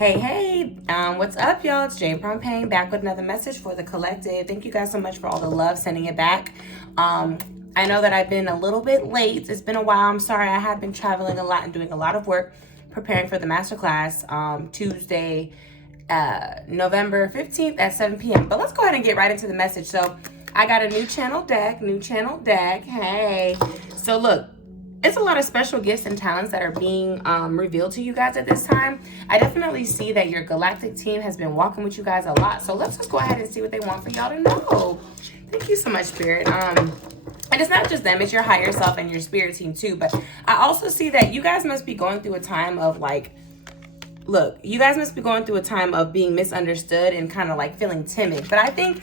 Hey, what's up, y'all? It's Prompeng back with another message for the collective. Thank you guys so much for all the love, sending it back. I know that I've been a little bit late. It's been a while. I'm sorry. I have been traveling a lot and doing a lot of work preparing for the masterclass Tuesday, November 15th at 7 p.m. But let's go ahead and get right into the message. So I got a new channel deck. Hey. So look, it's a lot of special gifts and talents that are being revealed to you guys at this time. I definitely see that your galactic team has been walking with you guys a lot. So let's just go ahead and see what they want for y'all to know. Thank you so much, Spirit. And it's not just them, it's your higher self and your spirit team too. But I also see that you guys must be going through a time of you guys must be going through a time of being misunderstood and kind of like feeling timid. But I think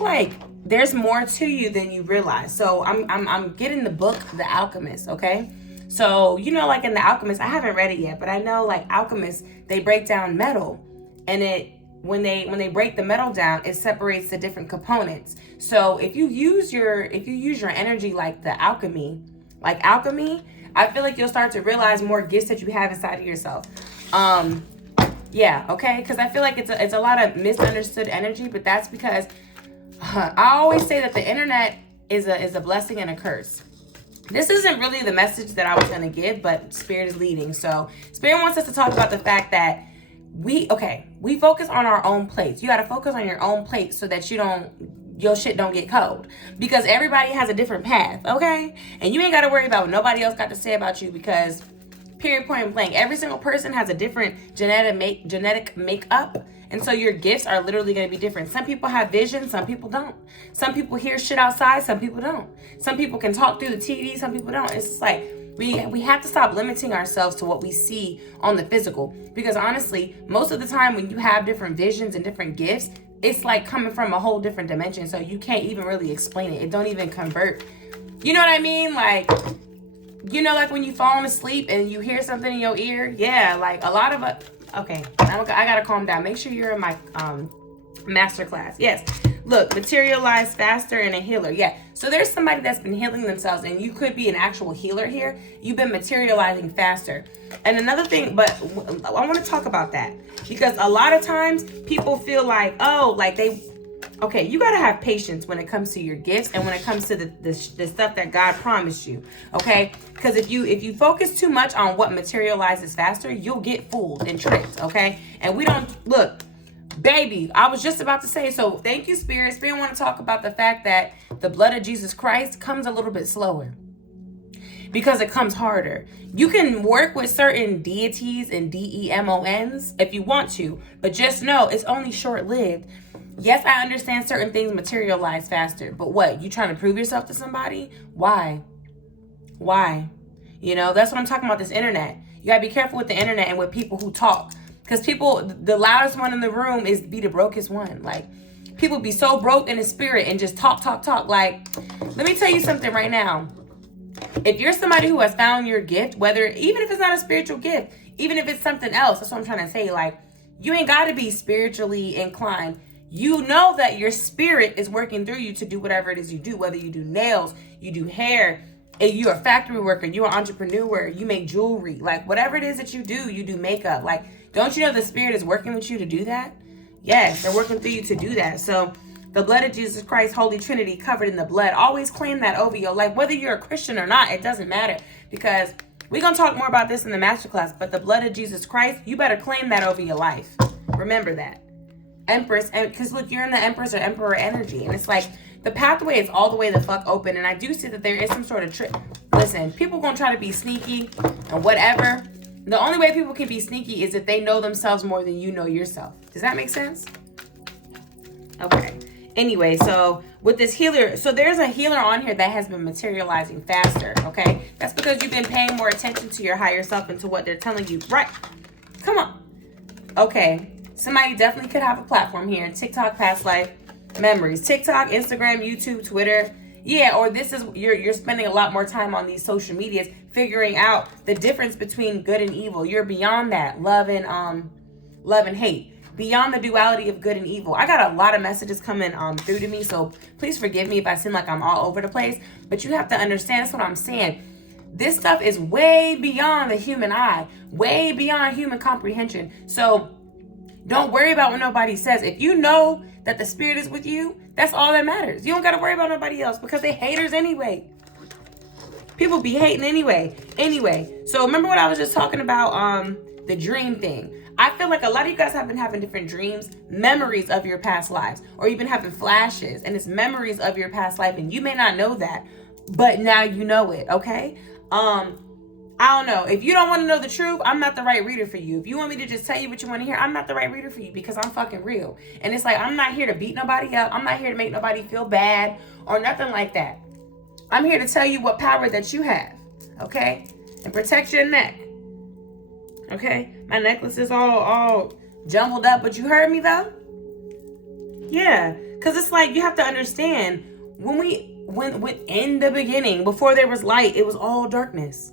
like there's more to you than you realize. So I'm getting the book, The Alchemist, okay? So, you know, like in The Alchemist, I haven't read it yet, but I know like alchemists, they break down metal, and when they break the metal down, it separates the different components. So if you use your energy like alchemy, I feel like you'll start to realize more gifts that you have inside of yourself. Yeah, okay? Because I feel like it's a lot of misunderstood energy, but that's because I always say that the internet is a blessing and a curse. This isn't really the message that I was going to give, but Spirit is leading. So Spirit wants us to talk about the fact that we focus on our own plates. You got to focus on your own plate so that your shit don't get cold, because everybody has a different path, okay? And you ain't got to worry about what nobody else got to say about you, because period, point blank, every single person has a different genetic makeup. And so your gifts are literally going to be different. Some people have vision, some people don't. Some people hear shit outside, some people don't. Some people can talk through the TV, some people don't. It's just like we have to stop limiting ourselves to what we see on the physical. Because honestly, most of the time when you have different visions and different gifts, it's like coming from a whole different dimension. So you can't even really explain it. It don't even convert. You know what I mean? Like, you know, like when you falling asleep and you hear something in your ear? Yeah, like a lot of us. Okay, I gotta calm down. Make sure you're in my masterclass. Yes, look, materialize faster and a healer. Yeah, so there's somebody that's been healing themselves, and you could be an actual healer here. You've been materializing faster. And another thing, but I want to talk about that, because a lot of times people feel like, okay, you gotta have patience when it comes to your gifts and when it comes to the stuff that God promised you, okay? Because if you focus too much on what materializes faster, you'll get fooled and tricked, okay? And we don't, look, baby, I was just about to say, so thank you, Spirit. Spirit want to talk about the fact that the blood of Jesus Christ comes a little bit slower, because it comes harder. You can work with certain deities and demons if you want to, but just know it's only short-lived. Yes, I understand certain things materialize faster, but what? You trying to prove yourself to somebody? Why? You know, that's what I'm talking about, this internet. You gotta be careful with the internet and with people who talk. Because the loudest one in the room is be the brokest one. Like, people be so broke in the spirit and just talk. Like, let me tell you something right now. If you're somebody who has found your gift, even if it's not a spiritual gift, even if it's something else, that's what I'm trying to say. Like, you ain't gotta be spiritually inclined. You know that your spirit is working through you to do whatever it is you do, whether you do nails, you do hair, if you're a factory worker, you're an entrepreneur, you make jewelry, like whatever it is that you do makeup. Like, don't you know the spirit is working with you to do that? Yes, they're working through you to do that. So the blood of Jesus Christ, Holy Trinity, covered in the blood, always claim that over your life. Whether you're a Christian or not, it doesn't matter, because we're going to talk more about this in the masterclass, but the blood of Jesus Christ, you better claim that over your life. Remember that. Empress, and because look, you're in the Empress or Emperor energy, and it's like the pathway is all the way the fuck open. And I do see that there is some sort of trick. Listen, people gonna try to be sneaky and whatever. The only way people can be sneaky is if they know themselves more than you know yourself. Does that make sense? Okay. Anyway, so with this healer, so there's a healer on here that has been materializing faster, okay? That's because you've been paying more attention to your higher self and to what they're telling you. Right. Come on. Okay. Somebody definitely could have a platform here. TikTok, past life memories. TikTok, Instagram, YouTube, Twitter. Yeah, or this is, you're spending a lot more time on these social medias figuring out the difference between good and evil. You're beyond that. Love and hate. Beyond the duality of good and evil. I got a lot of messages coming through to me, so please forgive me if I seem like I'm all over the place. But you have to understand, that's what I'm saying. This stuff is way beyond the human eye, way beyond human comprehension. So don't worry about what nobody says. If you know that the spirit is with you, that's all that matters. You don't got to worry about nobody else, because they haters anyway. People be hating anyway. So remember what I was just talking about, the dream thing. I feel like a lot of you guys have been having different dreams, memories of your past lives, or you've been having flashes, and it's memories of your past life, and you may not know that, but now you know it, okay? I don't know. If you don't want to know the truth, I'm not the right reader for you. If you want me to just tell you what you want to hear, I'm not the right reader for you, because I'm fucking real. And it's like, I'm not here to beat nobody up. I'm not here to make nobody feel bad or nothing like that. I'm here to tell you what power that you have, okay? And protect your neck, okay? My necklace is all jumbled up, but you heard me though? Yeah, because it's like, you have to understand, when in the beginning, before there was light, it was all darkness,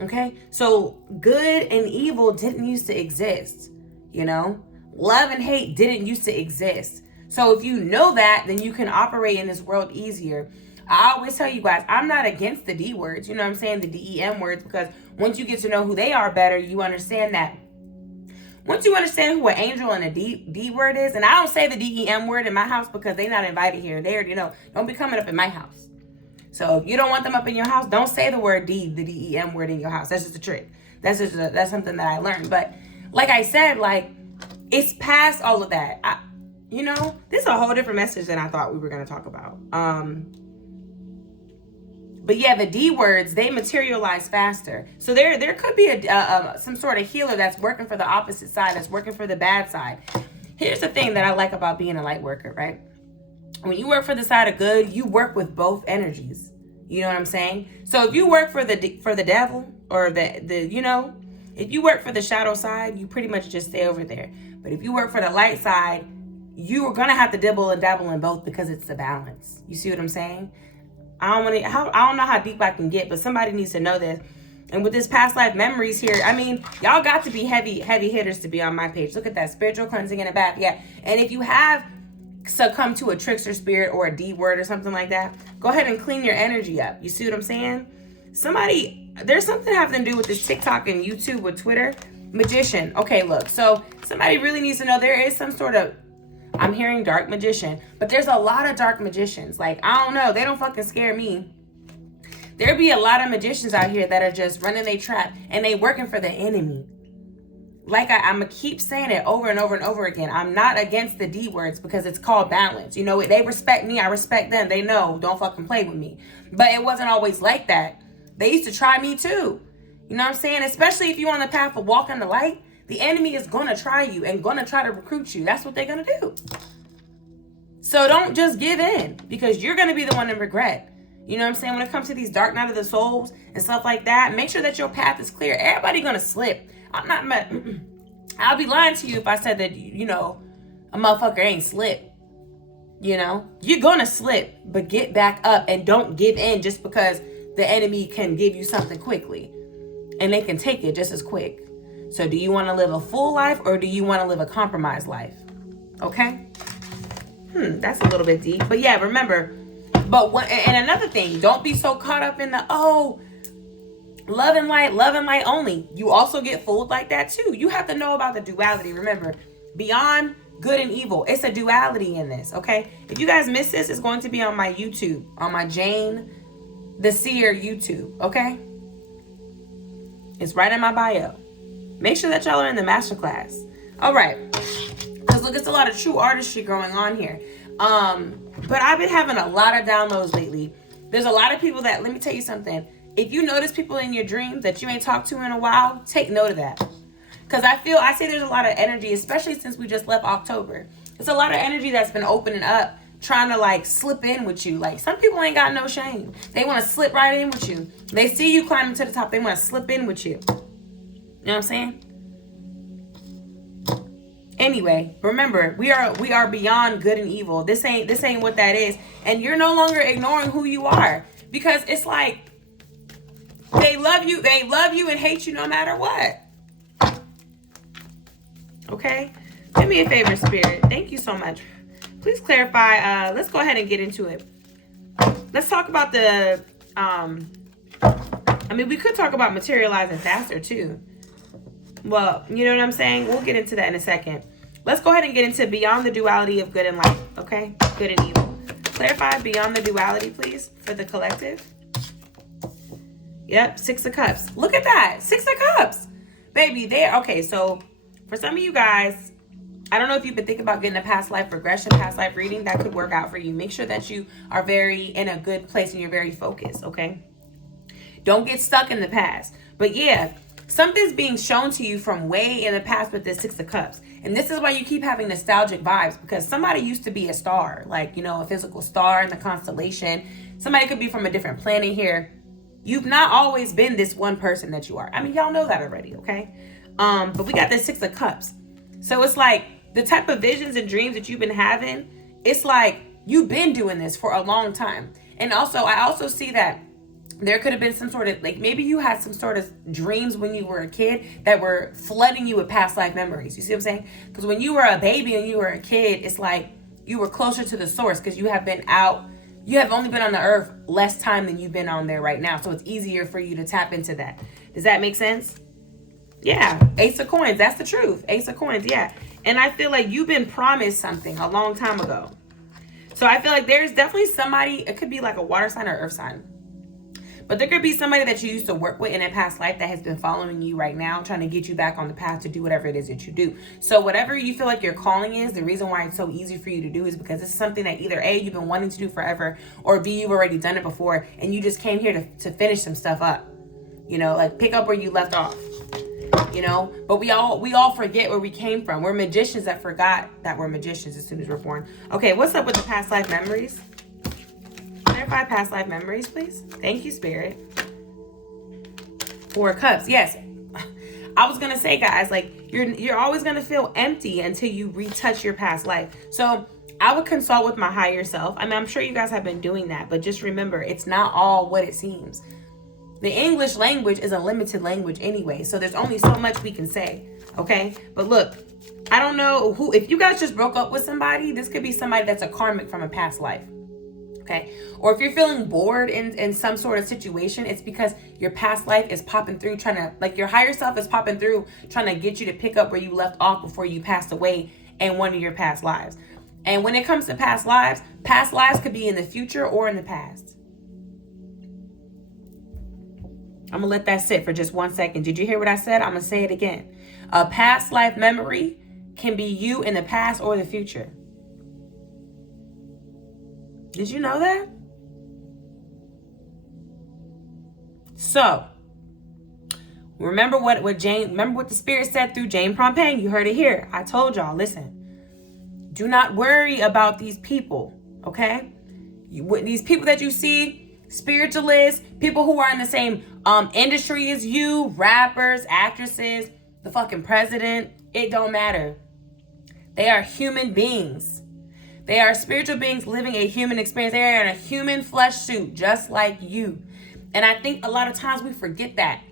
okay? So good and evil didn't used to exist, you know? Love and hate didn't used to exist. So if you know that, then you can operate in this world easier. I always tell you guys, I'm not against the D words, you know what I'm saying? The DEM words, because once you get to know who they are better, you understand that. Once you understand who an angel and a D word is, and I don't say the DEM word in my house because they're not invited here. They already know. Don't be coming up in my house. So if you don't want them up in your house, don't say the word D, the DEM word in your house. That's just a trick. That's something that I learned. But like I said, like, it's past all of that. This is a whole different message than I thought we were going to talk about. But yeah, the D words, they materialize faster. So there could be some sort of healer that's working for the opposite side, that's working for the bad side. Here's the thing that I like about being a light worker, right? When you work for the side of good, you work with both energies. You know what I'm saying? So if you work for the devil, or if you work for the shadow side, you pretty much just stay over there. But if you work for the light side, you are gonna have to dibble and dabble in both, because it's the balance. You see what I'm saying? I don't know how deep I can get, but somebody needs to know this. And with this past life memories here, I mean, y'all got to be heavy hitters to be on my page. Look at that, spiritual cleansing in the back. Yeah. And if you have succumbed to a trickster spirit or a D word or something like that, go ahead and clean your energy up. You see what I'm saying? There's something having to do with this TikTok and YouTube with Twitter. Magician. Okay, look. So somebody really needs to know there is some sort of, I'm hearing dark magician, but there's a lot of dark magicians. Like, I don't know. They don't fucking scare me. There be a lot of magicians out here that are just running their trap, and they working for the enemy. Like I'm going to keep saying it over and over and over again. I'm not against the D words, because it's called balance. You know, they respect me. I respect them. They know, don't fucking play with me. But it wasn't always like that. They used to try me too. You know what I'm saying? Especially if you're on the path of walking the light. The enemy is going to try you and going to try to recruit you. That's what they're going to do. So don't just give in, because you're going to be the one to regret. You know what I'm saying? When it comes to these dark night of the souls and stuff like that, make sure that your path is clear. Everybody going to slip. I'll be lying to you if I said that, a motherfucker ain't slip. You're going to slip, but get back up and don't give in just because the enemy can give you something quickly, and they can take it just as quick. So do you want to live a full life, or do you want to live a compromised life? Okay. That's a little bit deep. But yeah, remember, and another thing, don't be so caught up in the, love and light only. You also get fooled like that too. You have to know about the duality. Remember, beyond good and evil, it's a duality in this, okay? If you guys miss this, it's going to be on my YouTube, on my Jane the Seer YouTube, okay? It's right in my bio. Make sure that y'all are in the masterclass. All right. Because look, it's a lot of true artistry going on here. But I've been having a lot of downloads lately. There's a lot of people that, let me tell you something. If you notice people in your dreams that you ain't talked to in a while, take note of that. Because I say there's a lot of energy, especially since we just left October. It's a lot of energy that's been opening up, trying to like slip in with you. Like, some people ain't got no shame. They want to slip right in with you. They see you climbing to the top. They want to slip in with you. You know what I'm saying? Anyway, remember, we are beyond good and evil. This ain't what that is. And you're no longer ignoring who you are, because it's like they love you and hate you no matter what. Okay? Do me a favor, Spirit. Thank you so much. Please clarify. Let's go ahead and get into it. Let's talk about the I mean, we could talk about materializing faster too. Well, you know what I'm saying? We'll get into that in a second. Let's go ahead and get into beyond the duality of good and light, okay? Good and evil. Clarify beyond the duality, please, for the collective. Yep, 6 of Cups. Look at that, 6 of Cups. Baby, there. Okay, so for some of you guys, I don't know if you've been thinking about getting a past life regression, past life reading. That could work out for you. Make sure that you are very in a good place and you're very focused, okay? Don't get stuck in the past. But yeah, something's being shown to you from way in the past with this 6 of Cups. And this is why you keep having nostalgic vibes, because somebody used to be a star, like, you know, a physical star in the constellation. Somebody could be from a different planet here. You've not always been this one person that you are. I mean, y'all know that already, okay? But we got this 6 of Cups. So it's like the type of visions and dreams that you've been having, it's like you've been doing this for a long time. And also, I also see that there could have been some sort of, like, maybe you had some sort of dreams when you were a kid that were flooding you with past life memories. You see what I'm saying? Because when you were a baby and you were a kid, it's like you were closer to the source because you have been out. You have only been on the earth less time than you've been on there right now. So it's easier for you to tap into that. Does that make sense? Yeah. Ace of Coins. That's the truth. Ace of Coins. Yeah. And I feel like you've been promised something a long time ago. So I feel like there's definitely somebody, it could be like a water sign or earth sign. But there could be somebody that you used to work with in a past life that has been following you right now, trying to get you back on the path to do whatever it is that you do. So whatever you feel like your calling is, the reason why it's so easy for you to do is because it's something that either A, you've been wanting to do forever, or B, you've already done it before and you just came here to finish some stuff up. You know, like pick up where you left off. You know, but we all forget where we came from. We're magicians that forgot that we're magicians as soon as we're born. Okay, what's up with the past life memories? Clarify past life memories, please. Thank you, Spirit. 4 of Cups. Yes. I was gonna say, guys, like you're always gonna feel empty until you retouch your past life. So I would consult with my higher self. I mean, I'm sure you guys have been doing that, but just remember, it's not all what it seems. The English language is a limited language anyway, so there's only so much we can say, okay? But look, I don't know who, if you guys just broke up with somebody, this could be somebody that's a karmic from a past life, okay? Or if you're feeling bored in some sort of situation, it's because your past life is popping through, trying to, like your higher self is popping through, trying to get you to pick up where you left off before you passed away in one of your past lives. And when it comes to past lives could be in the future or in the past. I'm going to let that sit for just 1 second. Did you hear what I said? I'm going to say it again. A past life memory can be you in the past or the future. Did you know that? So, remember what the Spirit said through Jane Prompeng? You heard it here. I told y'all, listen. Do not worry about these people, okay? These people that you see, spiritualists, people who are in the same industry as you, rappers, actresses, the fucking president, it don't matter. They are human beings. They are spiritual beings living a human experience. They are in a human flesh suit, just like you. And I think a lot of times we forget that.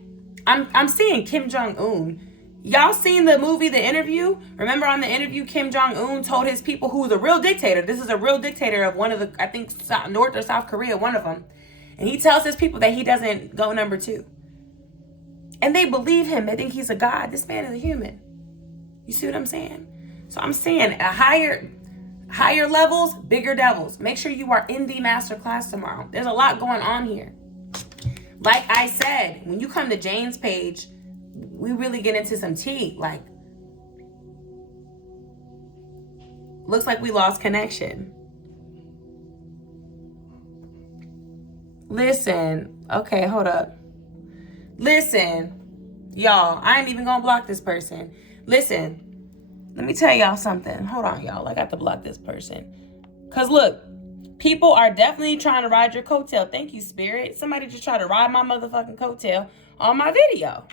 I'm seeing Kim Jong-un. Y'all seen the movie, The Interview? Remember on The Interview, Kim Jong-un told his people, who was a real dictator. This is a real dictator of one of the, I think, North or South Korea, one of them. And he tells his people that he doesn't go number 2. And they believe him. They think he's a god. This man is a human. You see what I'm saying? So I'm saying a higher levels, bigger devils. Make sure you are in the masterclass tomorrow. There's a lot going on here. Like I said, when you come to Jane's page, we really get into some tea. Like, looks like we lost connection. Listen, okay, hold up. Listen, y'all, I ain't even gonna block this person. Listen, let me tell y'all something. Hold on, y'all, I got to block this person. Cause look, people are definitely trying to ride your coattail. Thank you, Spirit. Somebody just tried to ride my motherfucking coattail on my video.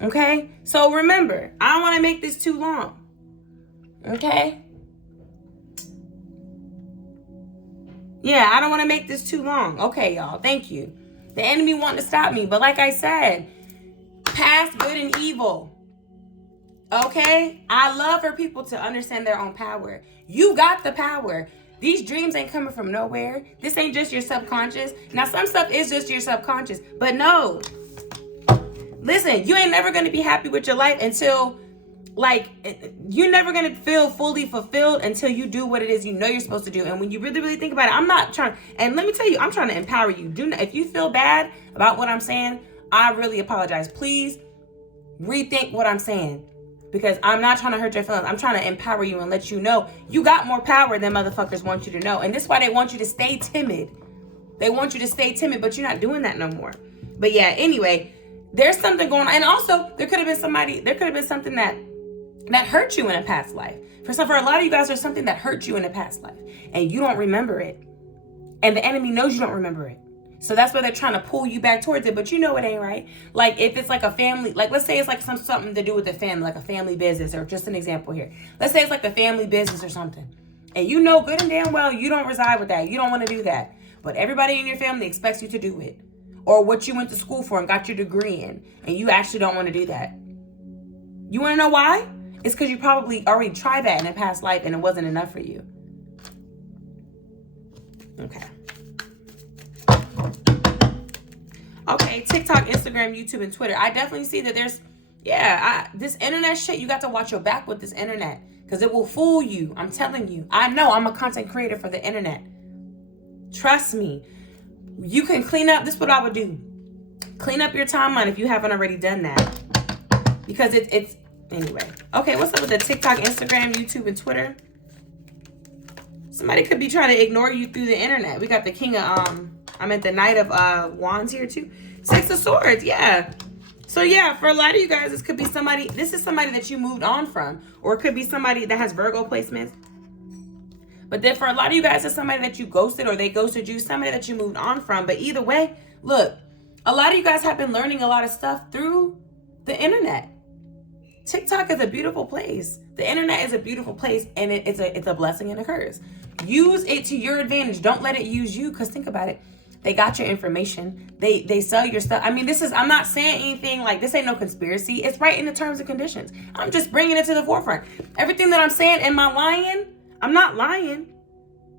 Okay, so remember, I don't wanna make this too long, okay? Yeah, I don't want to make this too long. Okay, y'all. Thank you. The enemy wanted to stop me. But like I said, past good and evil. Okay? I love for people to understand their own power. You got the power. These dreams ain't coming from nowhere. This ain't just your subconscious. Now, some stuff is just your subconscious, but no. Listen, you ain't never going to be happy with your life until, like, you're never going to feel fully fulfilled until you do what it is you know you're supposed to do. And when you really, really think about it, I'm not trying, and let me tell you, I'm trying to empower you. If you feel bad about what I'm saying, I really apologize. Please rethink what I'm saying, because I'm not trying to hurt your feelings. I'm trying to empower you and let you know you got more power than motherfuckers want you to know. And this is why they want you to stay timid. They want you to stay timid, but you're not doing that no more. But yeah, anyway, there's something going on. And also, there could have been something that hurt you in a past life. For a lot of you guys, there's something that hurt you in a past life, and you don't remember it. And the enemy knows you don't remember it. So that's why they're trying to pull you back towards it, but you know it ain't right. Like, if it's like a family, like, let's say it's like something to do with the family, like a family business, or just an example here. Let's say it's like the family business or something. And you know good and damn well you don't reside with that. You don't want to do that. But everybody in your family expects you to do it. Or what you went to school for and got your degree in, and you actually don't want to do that. You want to know why? It's because you probably already tried that in a past life and it wasn't enough for you. Okay. Okay, TikTok, Instagram, YouTube, and Twitter. I definitely see that there's, this internet shit, you got to watch your back with this internet, because it will fool you. I'm telling you. I know, I'm a content creator for the internet. Trust me. You can clean up. This is what I would do. Clean up your timeline if you haven't already done that. Because it's anyway. Okay, what's up with the TikTok, Instagram, YouTube, and Twitter? Somebody could be trying to ignore you through the internet. We got the king of, I'm at the Knight of Wands here too. Six of Swords, yeah. So yeah, for a lot of you guys, this could be somebody, this is somebody that you moved on from. Or it could be somebody that has Virgo placements. But then for a lot of you guys, it's somebody that you ghosted, or they ghosted you, somebody that you moved on from. But either way, look, a lot of you guys have been learning a lot of stuff through the internet. TikTok is a beautiful place. The internet is a beautiful place, and it's a blessing and a curse. Use it to your advantage. Don't let it use you, because think about it. They got your information. They sell your stuff. I mean, I'm not saying anything like this ain't no conspiracy. It's right in the terms and conditions. I'm just bringing it to the forefront. Everything that I'm saying, am I lying? I'm not lying.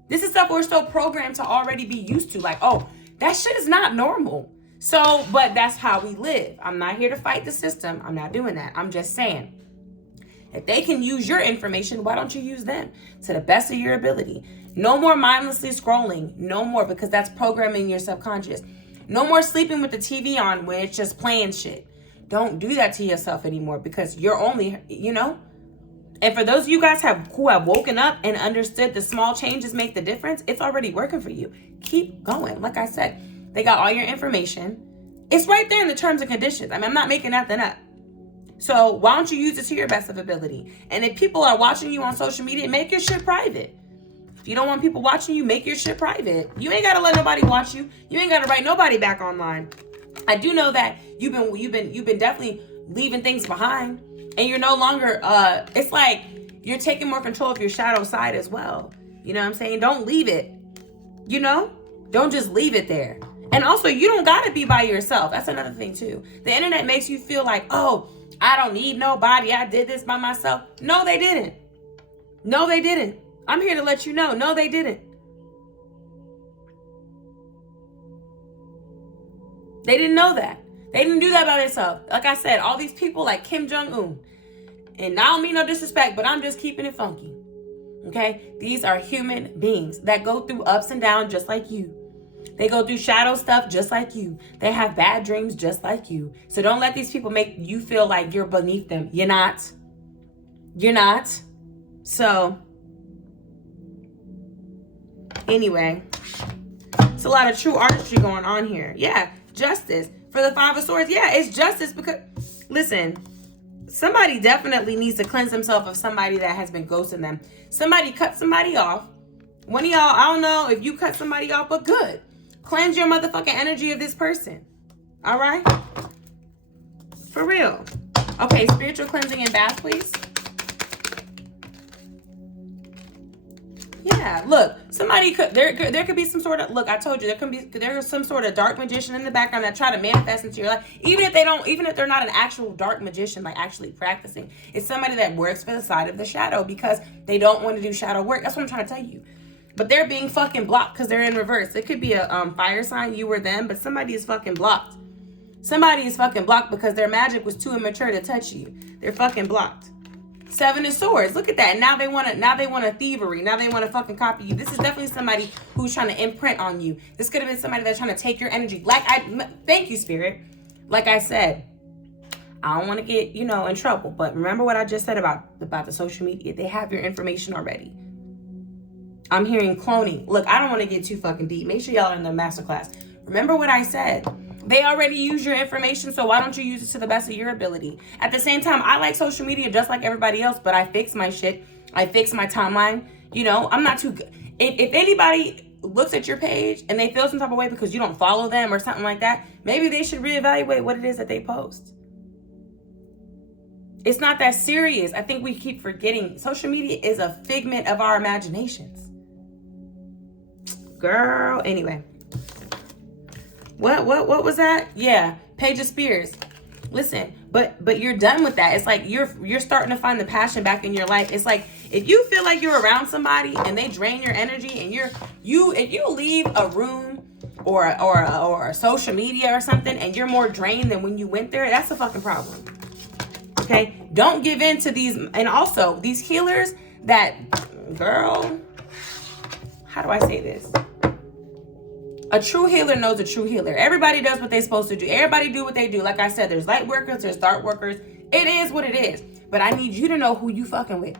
This is stuff we're still programmed to already be used to. Like, oh, that shit is not normal. So, but that's how we live. I'm not here to fight the system. I'm not doing that. I'm just saying, if they can use your information, why don't you use them to the best of your ability? No more mindlessly scrolling. No more, because that's programming your subconscious. No more sleeping with the TV on when it's just playing shit. Don't do that to yourself anymore, because you're only, And for those of you guys who have woken up and understood the small changes make the difference, it's already working for you. Keep going. Like I said, they got all your information. It's right there in the terms and conditions. I mean, I'm not making nothing up. So why don't you use it to your best of ability? And if people are watching you on social media, make your shit private. If you don't want people watching you, make your shit private. You ain't got to let nobody watch you. You ain't got to write nobody back online. I do know that you've been definitely leaving things behind. And you're no longer, it's like you're taking more control of your shadow side as well. You know what I'm saying? Don't leave it, Don't just leave it there. And also, you don't got to be by yourself. That's another thing too. The internet makes you feel like, oh, I don't need nobody. I did this by myself. No, they didn't. No, they didn't. I'm here to let you know. No, they didn't. They didn't know that. They didn't do that by themselves. Like I said, all these people like Kim Jong-un. And I don't mean no disrespect, but I'm just keeping it funky. Okay? These are human beings that go through ups and downs just like you. They go through shadow stuff just like you. They have bad dreams just like you. So don't let these people make you feel like you're beneath them. You're not. You're not. So, anyway. It's a lot of true artistry going on here. Yeah, justice. For the Five of Swords, yeah, it's justice because, listen, somebody definitely needs to cleanse themselves of somebody that has been ghosting them. Somebody cut somebody off. One of y'all, I don't know if you cut somebody off, but good. Cleanse your motherfucking energy of this person. All right? For real. Okay, spiritual cleansing and bath, please. Yeah, look, somebody could, there could be some sort of, look, I told you, there's some sort of dark magician in the background that try to manifest into your life. Even if they're not an actual dark magician, like actually practicing, it's somebody that works for the side of the shadow because they don't want to do shadow work. That's what I'm trying to tell you. But they're being fucking blocked because they're in reverse. It could be a fire sign, you or them, but somebody is fucking blocked. Somebody is fucking blocked because their magic was too immature to touch you. They're fucking blocked. 7 of Swords. Look at that. Now they want to thievery. Now they want to fucking copy you. This is definitely somebody who's trying to imprint on you. This could have been somebody that's trying to take your energy. Thank you, Spirit. Like I said, I don't want to get, in trouble. But remember what I just said about the social media. They have your information already. I'm hearing cloning. Look, I don't want to get too fucking deep. Make sure y'all are in the masterclass. Remember what I said. They already use your information, so why don't you use it to the best of your ability? At the same time, I like social media just like everybody else, but I fix my shit. I fix my timeline. I'm not too good. If anybody looks at your page and they feel some type of way because you don't follow them or something like that, maybe they should reevaluate what it is that they post. It's not that serious. I think we keep forgetting. Social media is a figment of our imaginations. Girl, anyway. What was that? Yeah, Page of Spears. Listen, but you're done with that. It's like you're starting to find the passion back in your life. It's like if you feel like you're around somebody and they drain your energy, and if you leave a room or a social media or something and you're more drained than when you went there, that's a fucking problem. Okay? Don't give in to these, and also these healers that, girl, how do I say this? A true healer knows a true healer. Everybody does what they're supposed to do. Everybody do what they do. Like I said, there's light workers, there's dark workers. It is what it is. But I need you to know who you fucking with.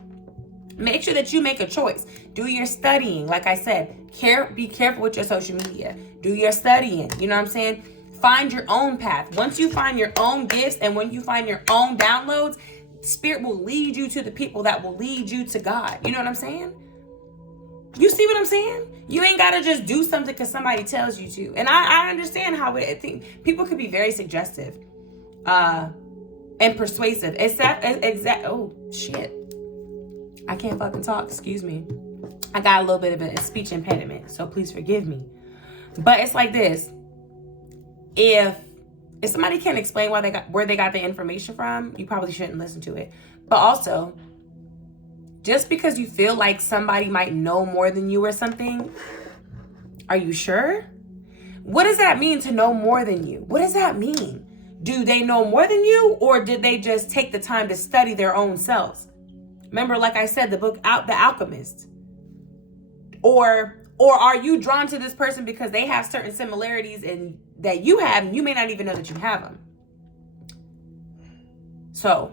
Make sure that you make a choice. Do your studying. Like I said, be careful with your social media. Do your studying. You know what I'm saying? Find your own path. Once you find your own gifts and when you find your own downloads, Spirit will lead you to the people that will lead you to God. You know what I'm saying? You see what I'm saying? You ain't got to just do something because somebody tells you to. And I understand how I think people could be very suggestive and persuasive. Oh, shit. I can't fucking talk. Excuse me. I got a little bit of a speech impediment, so please forgive me. But it's like this. If somebody can't explain where they got the information from, you probably shouldn't listen to it. But also, just because you feel like somebody might know more than you or something, are you sure? What does that mean to know more than you? What does that mean? Do they know more than you, or did they just take the time to study their own selves? Remember, like I said, the book The Alchemist. Or are you drawn to this person because they have certain similarities and that you have, and you may not even know that you have them? So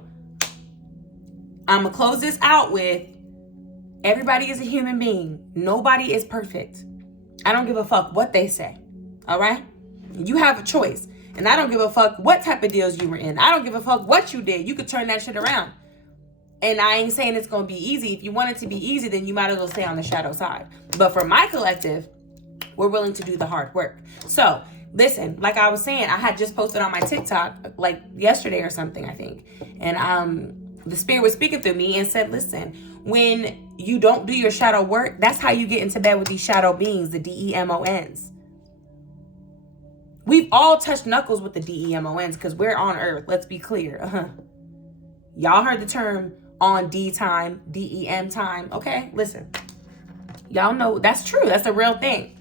I'm going to close this out with, everybody is a human being. Nobody is perfect. I don't give a fuck what they say. All right? You have a choice. And I don't give a fuck what type of deals you were in. I don't give a fuck what you did. You could turn that shit around. And I ain't saying it's going to be easy. If you want it to be easy, then you might as well stay on the shadow side. But for my collective, we're willing to do the hard work. So, listen, like I was saying, I had just posted on my TikTok like yesterday or something, I think. And the Spirit was speaking through me and said, listen, when you don't do your shadow work, that's how you get into bed with these shadow beings, the DEMONs. We've all touched knuckles with the DEMONs because we're on Earth. Let's be clear. Y'all heard the term on D time, DEM time. Okay, listen. Y'all know that's true. That's a real thing.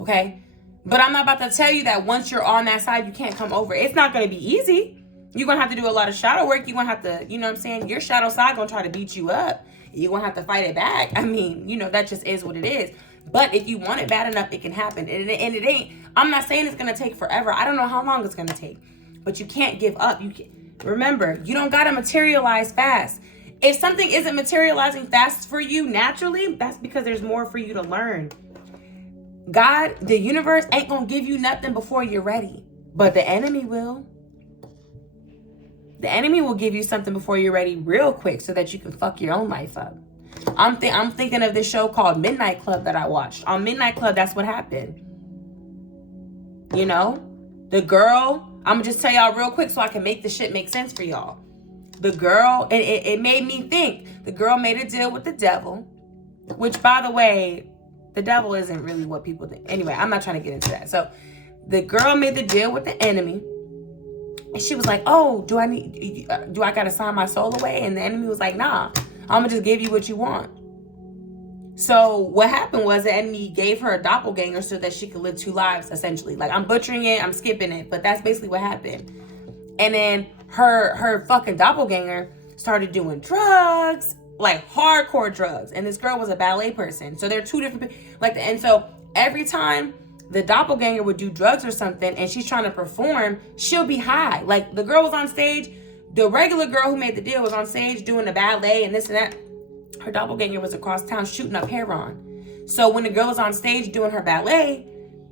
Okay? But I'm not about to tell you that once you're on that side, you can't come over. It's not going to be easy. You're going to have to do a lot of shadow work. You're going to have to, you know what I'm saying? Your shadow side going to try to beat you up. You're going to have to fight it back. I mean, you know, that just is what it is. But if you want it bad enough, it can happen. And it ain't, I'm not saying it's going to take forever. I don't know how long it's going to take. But you can't give up. Remember, you don't got to materialize fast. If something isn't materializing fast for you naturally, that's because there's more for you to learn. God, the universe ain't going to give you nothing before you're ready. But the enemy will. The enemy will give you something before you're ready real quick so that you can fuck your own life up. I'm thinking of this show called Midnight Club that I watched. On Midnight Club, that's what happened. You know? The girl, I'm going to just tell y'all real quick so I can make the shit make sense for y'all. The girl, and it made me think. The girl made a deal with the devil. Which, by the way, the devil isn't really what people think. Anyway, I'm not trying to get into that. So, the girl made the deal with the enemy. And she was like, oh, do I got to sign my soul away? And the enemy was like, nah, I'm going to just give you what you want. So what happened was the enemy gave her a doppelganger so that she could live 2 lives, essentially. Like, I'm butchering it, I'm skipping it, but that's basically what happened. And then her fucking doppelganger started doing drugs, like hardcore drugs. And this girl was a ballet person. So they're 2 different and so every time the doppelganger would do drugs or something and she's trying to perform, she'll be high. Like, the girl was on stage, the regular girl who made the deal was on stage doing the ballet and this and that. Her doppelganger was across town shooting up heroin. So when the girl is on stage doing her ballet,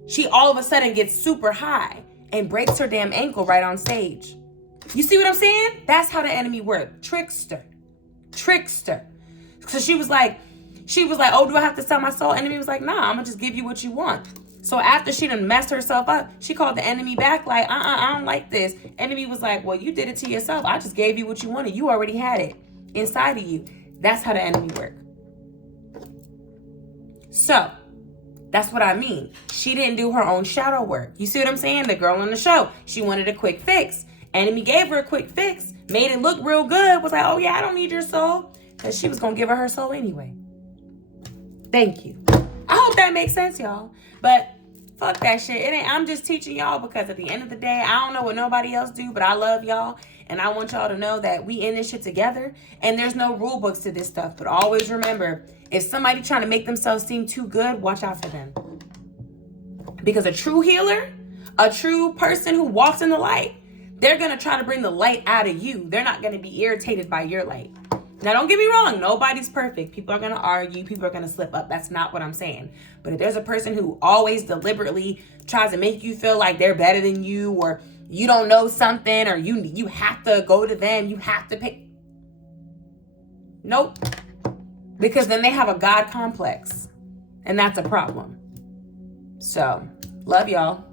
she all of a sudden gets super high and breaks her damn ankle right on stage. You see what I'm saying? That's how the enemy worked. Trickster. So she was like, oh, do I have to sell my soul? Enemy was like, nah, I'm gonna just give you what you want. So after she done messed herself up, she called the enemy back like, I don't like this. Enemy was like, well, you did it to yourself. I just gave you what you wanted. You already had it inside of you. That's how the enemy works. So that's what I mean. She didn't do her own shadow work. You see what I'm saying? The girl on the show, she wanted a quick fix. Enemy gave her a quick fix, made it look real good, was like, oh yeah, I don't need your soul. Because she was going to give her soul anyway. Thank you. I hope that makes sense, y'all. But fuck that shit. I'm just teaching y'all because at the end of the day, I don't know what nobody else do, but I love y'all. And I want y'all to know that we in this shit together. And there's no rule books to this stuff. But always remember, if somebody trying to make themselves seem too good, watch out for them. Because a true healer, a true person who walks in the light, they're going to try to bring the light out of you. They're not going to be irritated by your light. Now, don't get me wrong. Nobody's perfect. People are going to argue. People are going to slip up. That's not what I'm saying. But if there's a person who always deliberately tries to make you feel like they're better than you, or you don't know something, or you have to go to them, you have to pay. Nope. Because then they have a God complex. And that's a problem. So, love y'all.